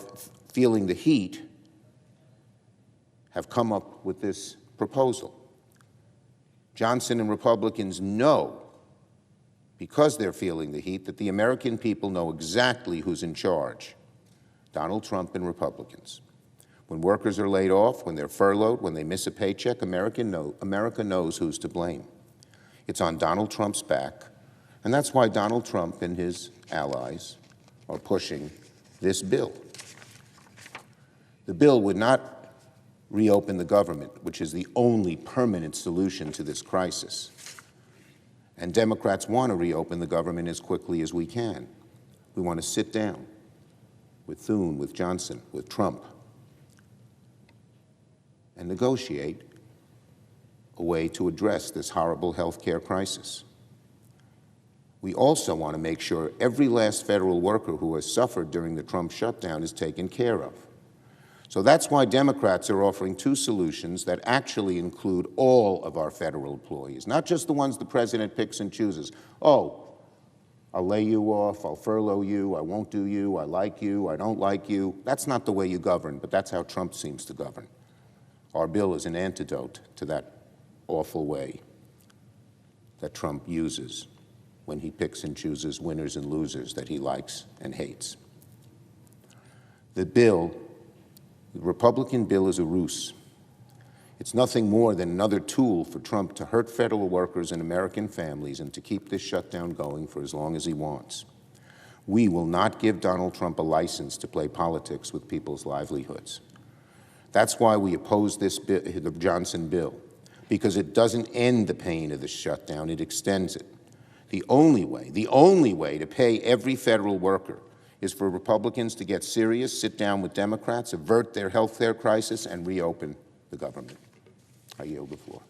feeling the heat, have come up with this proposal. Johnson and Republicans know, because they're feeling the heat, that the American people know exactly who's in charge: Donald Trump and Republicans. When workers are laid off, when they're furloughed, when they miss a paycheck, America knows who's to blame. It's on Donald Trump's back, and that's why Donald Trump and his allies are pushing this bill. The bill would not reopen the government, which is the only permanent solution to this crisis. And Democrats want to reopen the government as quickly as we can. We want to sit down with Thune, with Johnson, with Trump, and negotiate a way to address this horrible health care crisis. We also want to make sure every last federal worker who has suffered during the Trump shutdown is taken care of. So that's why Democrats are offering two solutions that actually include all of our federal employees, not just the ones the president picks and chooses. Oh, I'll lay you off, I'll furlough you, I won't do you, I like you, I don't like you. That's not the way you govern, but that's how Trump seems to govern. Our bill is an antidote to that awful way that Trump uses when he picks and chooses winners and losers that he likes and hates. The Republican bill is a ruse. It's nothing more than another tool for Trump to hurt federal workers and American families and to keep this shutdown going for as long as he wants. We will not give Donald Trump a license to play politics with people's livelihoods. That's why we oppose this bill, the Johnson bill, because it doesn't end the pain of the shutdown, it extends it. The only way to pay every federal worker is for Republicans to get serious, sit down with Democrats, avert their health care crisis, and reopen the government. I yield the floor.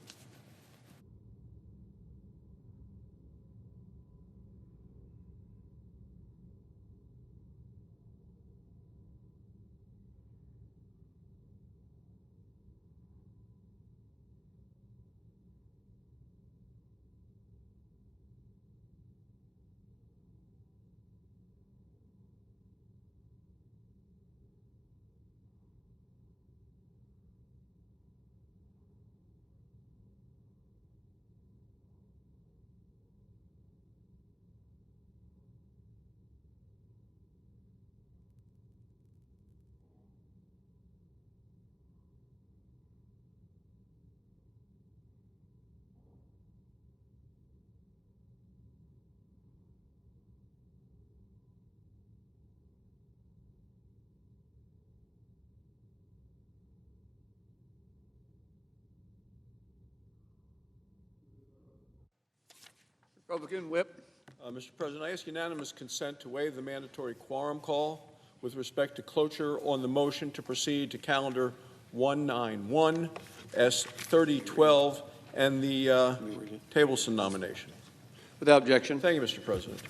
Republican whip. Mr. President, I ask unanimous consent to waive the mandatory quorum call with respect to cloture on the motion to proceed to calendar 191 S3012 and the Tableson nomination. Without objection. Thank you, Mr. President.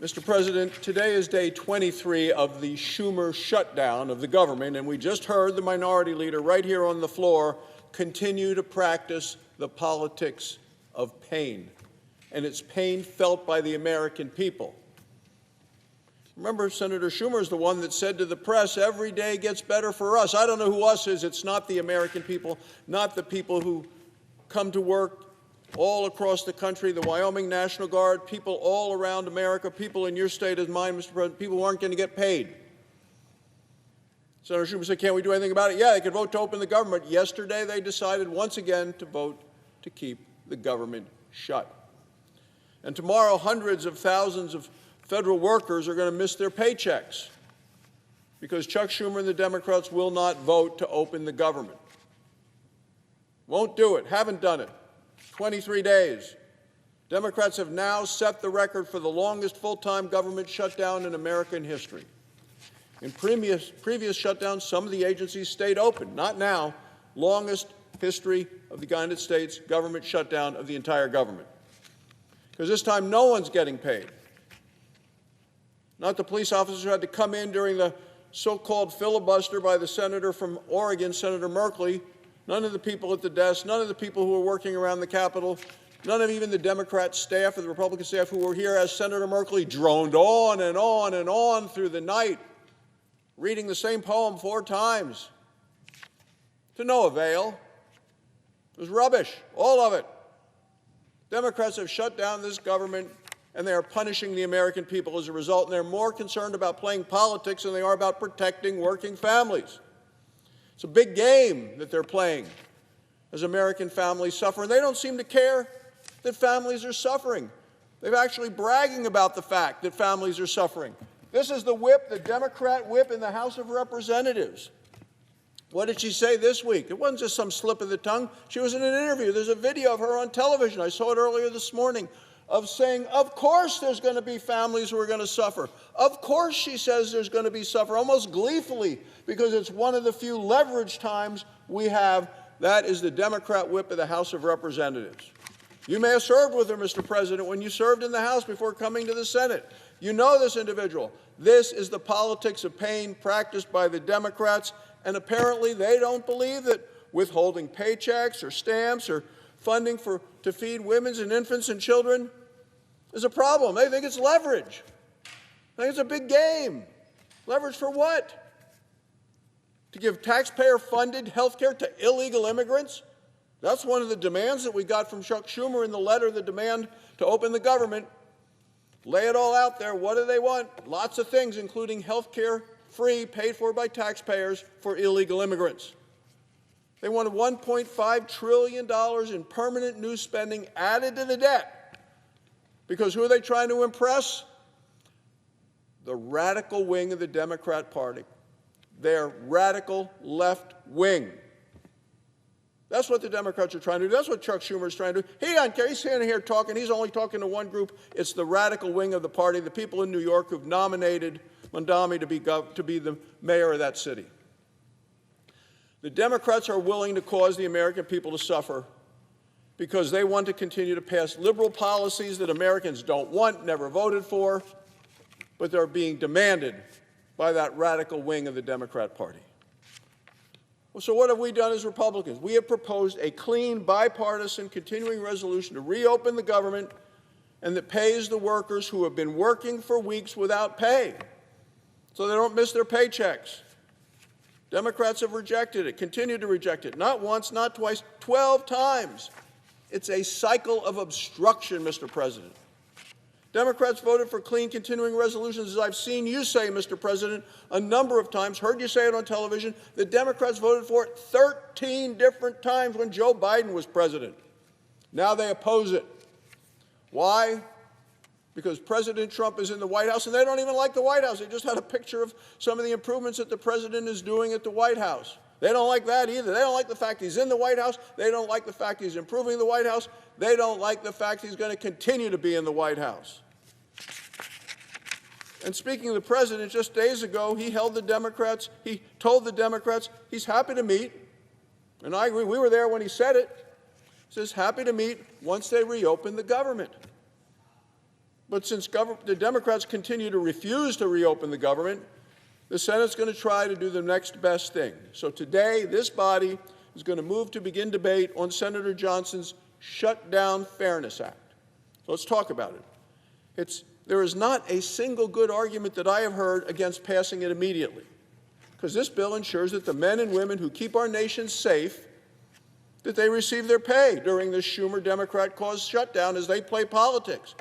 Mr. President, today is day 23 of the Schumer shutdown of the government, and we just heard the minority leader right here on the floor continue to practice the politics of pain, and it's pain felt by the American people. Remember, Senator Schumer is the one that said to the press, every day gets better for us. I don't know who us is. It's not the American people, not the people who come to work all across the country, the Wyoming National Guard, people all around America, people in your state as mine, Mr. President, people who aren't going to get paid. Senator Schumer said, can't we do anything about it? Yeah, they could vote to open the government. Yesterday, they decided once again to vote to keep the government shut. And tomorrow, hundreds of thousands of federal workers are going to miss their paychecks because Chuck Schumer and the Democrats will not vote to open the government. Won't do it, haven't done it. 23 days. Democrats have now set the record for the longest full-time government shutdown in American history. In previous shutdowns, some of the agencies stayed open. Not now. Longest history of the United States government shutdown of the entire government. Because this time no one's getting paid. Not the police officers who had to come in during the so-called filibuster by the senator from Oregon, Senator Merkley. None of the people at the desk, none of the people who were working around the Capitol, none of even the Democrat staff or the Republican staff who were here as Senator Merkley droned on and on and on through the night, reading the same poem 4 times. To no avail. It was rubbish, all of it. Democrats have shut down this government, and they are punishing the American people as a result, and they're more concerned about playing politics than they are about protecting working families. It's a big game that they're playing as American families suffer, and they don't seem to care that families are suffering. They're actually bragging about the fact that families are suffering. This is the whip, the Democrat whip in the House of Representatives. What did she say this week? It wasn't just some slip of the tongue. She was in an interview. There's a video of her on television. I saw it earlier this morning, of saying, of course there's going to be families who are going to suffer. Of course, she says, there's going to be suffer, almost gleefully, because it's one of the few leverage times we have. That is the Democrat whip of the House of Representatives. You may have served with her, Mr. President, when you served in the House before coming to the Senate. You know this individual. This is the politics of pain practiced by the Democrats, and apparently they don't believe that withholding paychecks or stamps or funding to feed women and infants and children is a problem. They think it's leverage. They think it's a big game. Leverage for what? To give taxpayer-funded health care to illegal immigrants? That's one of the demands that we got from Chuck Schumer in the letter, the demand to open the government. Lay it all out there. What do they want? Lots of things, including health care free, paid for by taxpayers for illegal immigrants. They wanted $1.5 trillion in permanent new spending added to the debt. Because who are they trying to impress? The radical wing of the Democrat Party. Their radical left wing. That's what the Democrats are trying to do. That's what Chuck Schumer is trying to do. He doesn't care. He's standing here talking. He's only talking to one group. It's the radical wing of the party, the people in New York who've nominated Mondami to be the mayor of that city. The Democrats are willing to cause the American people to suffer because they want to continue to pass liberal policies that Americans don't want, never voted for, but they're being demanded by that radical wing of the Democrat Party. Well, so what have we done as Republicans? We have proposed a clean, bipartisan, continuing resolution to reopen the government and that pays the workers who have been working for weeks without pay so they don't miss their paychecks. Democrats have rejected it, continued to reject it, not once, not twice, 12 times. It's a cycle of obstruction, Mr. President. Democrats voted for clean continuing resolutions, as I've seen you say, Mr. President, a number of times, heard you say it on television. The Democrats voted for it 13 different times when Joe Biden was president. Now they oppose it. Why? Because President Trump is in the White House, and they don't even like the White House. They just had a picture of some of the improvements that the president is doing at the White House. They don't like that either. They don't like the fact he's in the White House. They don't like the fact he's improving the White House. They don't like the fact he's going to continue to be in the White House. And speaking of the president, just days ago, he told the Democrats he's happy to meet, and I agree, we were there when he said it. He says happy to meet once they reopen the government. But since the Democrats continue to refuse to reopen the government, the Senate's going to try to do the next best thing. So today, this body is going to move to begin debate on Senator Johnson's Shutdown Fairness Act. So let's talk about it. There is not a single good argument that I have heard against passing it immediately, because this bill ensures that the men and women who keep our nation safe, that they receive their pay during this Schumer Democrat-caused shutdown as they play politics.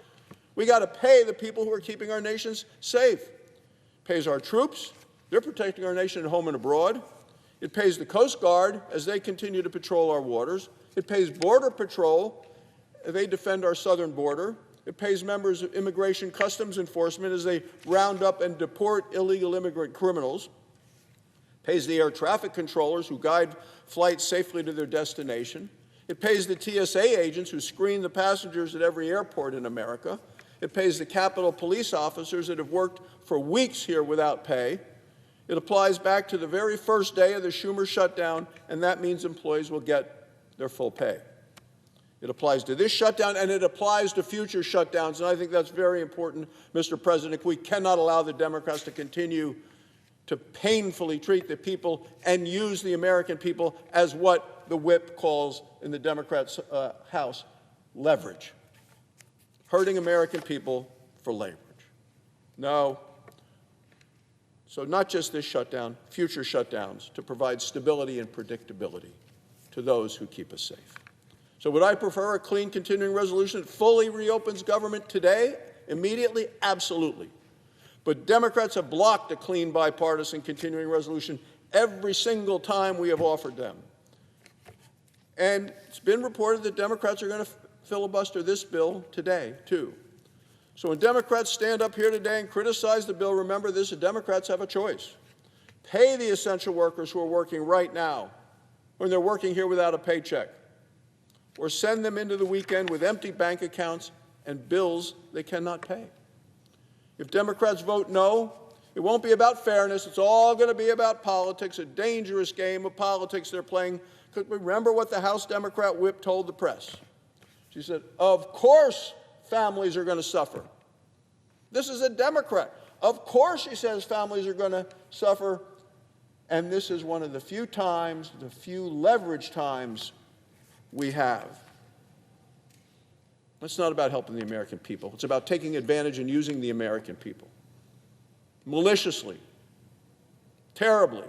We got to pay the people who are keeping our nations safe. It pays our troops. They're protecting our nation at home and abroad. It pays the Coast Guard as they continue to patrol our waters. It pays Border Patrol as they defend our southern border. It pays members of Immigration Customs Enforcement as they round up and deport illegal immigrant criminals. It pays the air traffic controllers who guide flights safely to their destination. It pays the TSA agents who screen the passengers at every airport in America. It pays the Capitol Police officers that have worked for weeks here without pay. It applies back to the very first day of the Schumer shutdown, and that means employees will get their full pay. It applies to this shutdown, and it applies to future shutdowns, and I think that's very important, Mr. President. We cannot allow the Democrats to continue to painfully treat the people and use the American people as what the whip calls in the Democrats' House, leverage. Hurting American people for leverage. No. So not just this shutdown, future shutdowns to provide stability and predictability to those who keep us safe. So would I prefer a clean continuing resolution that fully reopens government today, immediately? Absolutely. But Democrats have blocked a clean bipartisan continuing resolution every single time we have offered them. And it's been reported that Democrats are going to filibuster this bill today, too. So when Democrats stand up here today and criticize the bill, remember this, the Democrats have a choice. Pay the essential workers who are working right now when they're working here without a paycheck, or send them into the weekend with empty bank accounts and bills they cannot pay. If Democrats vote no, it won't be about fairness. It's all going to be about politics, a dangerous game of politics they're playing. Remember what the House Democrat whip told the press. She said, of course families are going to suffer. This is a Democrat. Of course, she says, families are going to suffer. And this is one of the few times, the few leverage times we have. It's not about helping the American people. It's about taking advantage and using the American people. Maliciously, terribly,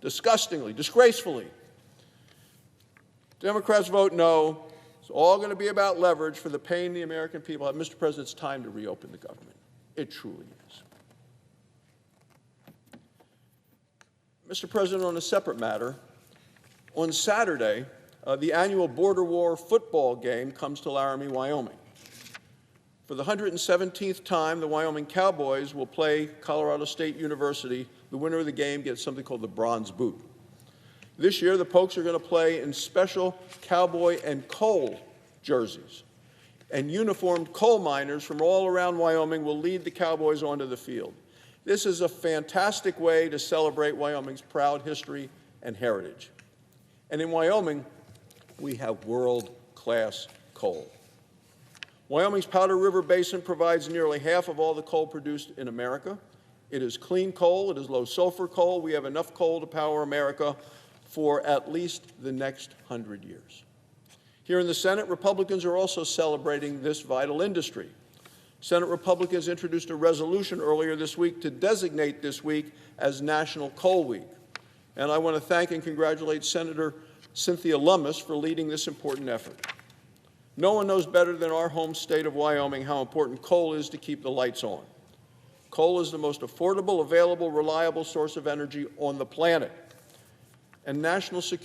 disgustingly, disgracefully. Democrats vote no. It's all going to be about leverage for the pain the American people have. Mr. President, it's time to reopen the government. It truly is. Mr. President, on a separate matter, on Saturday, the annual Border War football game comes to Laramie, Wyoming. For the 117th time, the Wyoming Cowboys will play Colorado State University. The winner of the game gets something called the Bronze Boot. This year, the Pokes are going to play in special cowboy and coal jerseys. And uniformed coal miners from all around Wyoming will lead the Cowboys onto the field. This is a fantastic way to celebrate Wyoming's proud history and heritage. And in Wyoming, we have world-class coal. Wyoming's Powder River Basin provides nearly half of all the coal produced in America. It is clean coal. It is low-sulfur coal. We have enough coal to power America for at least the next 100 years. Here in the Senate, Republicans are also celebrating this vital industry. Senate Republicans introduced a resolution earlier this week to designate this week as National Coal Week. And I want to thank and congratulate Senator Cynthia Lummis for leading this important effort. No one knows better than our home state of Wyoming how important coal is to keep the lights on. Coal is the most affordable, available, reliable source of energy on the planet. And national security